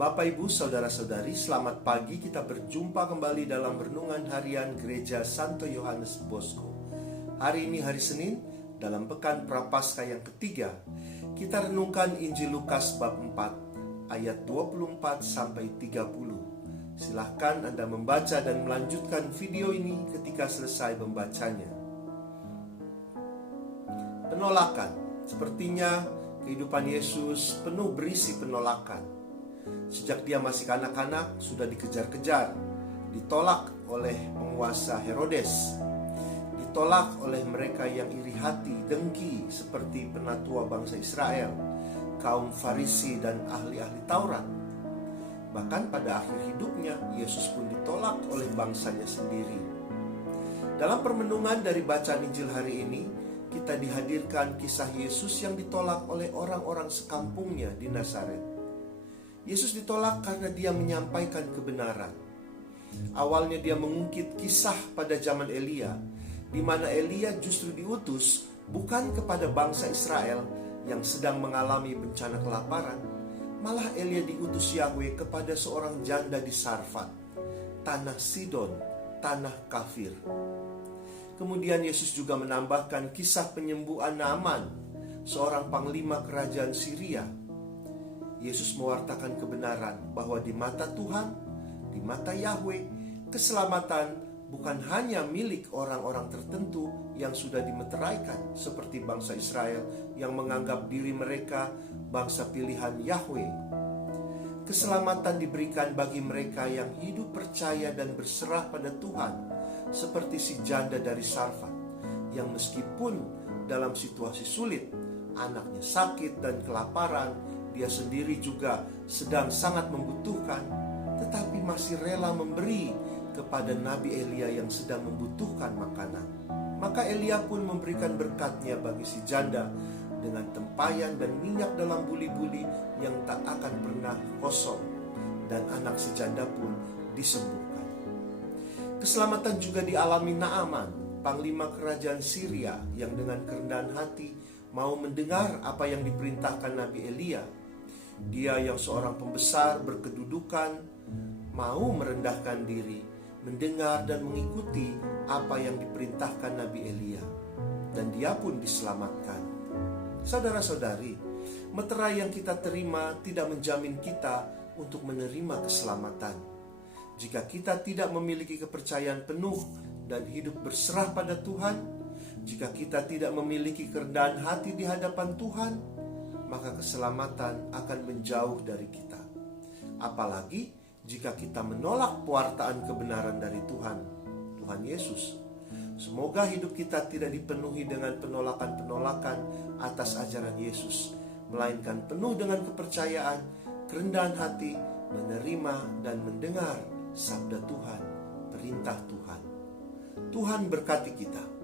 Bapak, Ibu, Saudara-saudari, selamat pagi. Kita berjumpa kembali dalam Renungan Harian Gereja Santo Yohanes Bosco. Hari ini hari Senin, dalam Pekan Prapaskah yang ketiga. Kita renungkan Injil Lukas bab 4, ayat 24-30. Silahkan Anda membaca dan melanjutkan video ini ketika selesai membacanya. Penolakan. Sepertinya kehidupan Yesus penuh berisi penolakan. Sejak dia masih kanak-kanak sudah dikejar-kejar, ditolak oleh penguasa Herodes, ditolak oleh mereka yang iri hati, dengki seperti penatua bangsa Israel, kaum Farisi dan ahli-ahli Taurat. Bahkan pada akhir hidupnya, Yesus pun ditolak oleh bangsanya sendiri. Dalam permenungan dari bacaan Injil hari ini, kita dihadirkan kisah Yesus yang ditolak oleh orang-orang sekampungnya di Nazaret. Yesus ditolak karena dia menyampaikan kebenaran. Awalnya dia mengungkit kisah pada zaman Elia, di mana Elia justru diutus bukan kepada bangsa Israel yang sedang mengalami bencana kelaparan, malah Elia diutus Yahweh kepada seorang janda di Sarfat, tanah Sidon, tanah kafir. Kemudian Yesus juga menambahkan kisah penyembuhan Naaman, seorang panglima kerajaan Syria. Yesus mewartakan kebenaran bahwa di mata Tuhan, di mata Yahweh, keselamatan bukan hanya milik orang-orang tertentu yang sudah dimeteraikan seperti bangsa Israel yang menganggap diri mereka bangsa pilihan Yahweh. Keselamatan diberikan bagi mereka yang hidup percaya dan berserah pada Tuhan, seperti si janda dari Sarfat yang meskipun dalam situasi sulit, anaknya sakit dan kelaparan, dia sendiri juga sedang sangat membutuhkan, tetapi masih rela memberi kepada Nabi Elia yang sedang membutuhkan makanan. Maka Elia pun memberikan berkatnya bagi si janda dengan tempayan dan minyak dalam buli-buli yang tak akan pernah kosong, dan anak si janda pun disembuhkan. Keselamatan juga dialami Naaman, panglima kerajaan Syria yang dengan kerendahan hati mau mendengar apa yang diperintahkan Nabi Elia. Dia yang seorang pembesar berkedudukan mau merendahkan diri, mendengar dan mengikuti apa yang diperintahkan Nabi Elia, dan dia pun diselamatkan. Saudara-saudari, meterai yang kita terima tidak menjamin kita untuk menerima keselamatan. Jika kita tidak memiliki kepercayaan penuh dan hidup berserah pada Tuhan, jika kita tidak memiliki kerendahan hati di hadapan Tuhan, maka keselamatan akan menjauh dari kita. Apalagi jika kita menolak pewartaan kebenaran dari Tuhan Yesus. Semoga hidup kita tidak dipenuhi dengan penolakan-penolakan atas ajaran Yesus, melainkan penuh dengan kepercayaan, kerendahan hati, menerima dan mendengar sabda Tuhan, perintah Tuhan. Tuhan berkati kita.